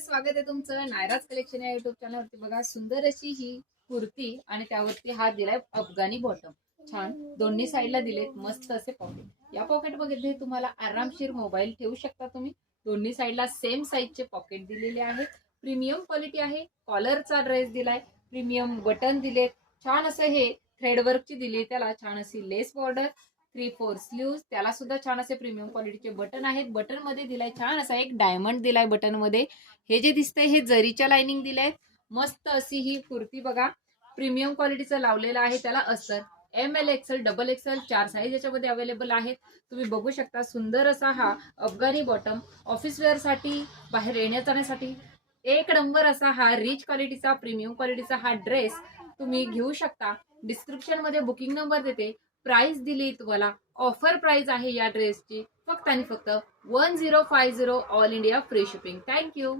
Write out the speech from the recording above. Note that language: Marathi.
स्वागत आहे तुमचं नायराज कलेक्शन या युट्यूब चॅनलवरती। बघा सुंदर अशी ही कुर्ती आणि त्यावरती हा दिलाय अफगाणी बॉटम। छान दोन्ही साईडला दिलेत मस्त असे पॉकेट। या पॉकेट मध्ये तुम्हाला आरामशीर मोबाईल ठेवू शकता तुम्ही। दोन्ही साईडला सेम साईजचे पॉकेट दिलेले आहेत। प्रीमियम क्वालिटी आहे। कॉलरचा ड्रेस दिलाय, प्रीमियम बटन दिलेत। छान असं हे थ्रेडवर्कची दिली, त्याला छान अशी लेस बॉर्डर, 3/4 स्लीव्स, त्याला सुद्धा छान असे प्रीमियम क्वालिटीचे बटन आहेत। बटन मध्ये दिलाय छान असा एक डायमंड दिलाय बटन मध्ये। हे जे दिसतंय हे जरीच्या लाइनिंग दिलेत। मस्त अशी ही कुर्ती बघा, प्रीमियम क्वालिटीचं लावलेलं आहे त्याला अस्तर। ML XL double XL 4 size याच्यामध्ये अवेलेबल आहेत। तुम्ही बघू शकता सुंदर असा हा अफगाणी बॉटम ऑफिस वेअर साठी, बाहेर येण्या जाण्यासाठी एक नंबर असा हा रिच क्वालिटीचा प्रीमियम क्वालिटीचा हा ड्रेस तुम्ही घेऊ शकता। डिस्क्रिप्शन मध्ये बुकिंग नंबर देते, प्राइस दिली तुम्हाला। ऑफर प्राइस आहे या ड्रेसची फक्त आणि फक्त 1050 all India free shipping. Thank you.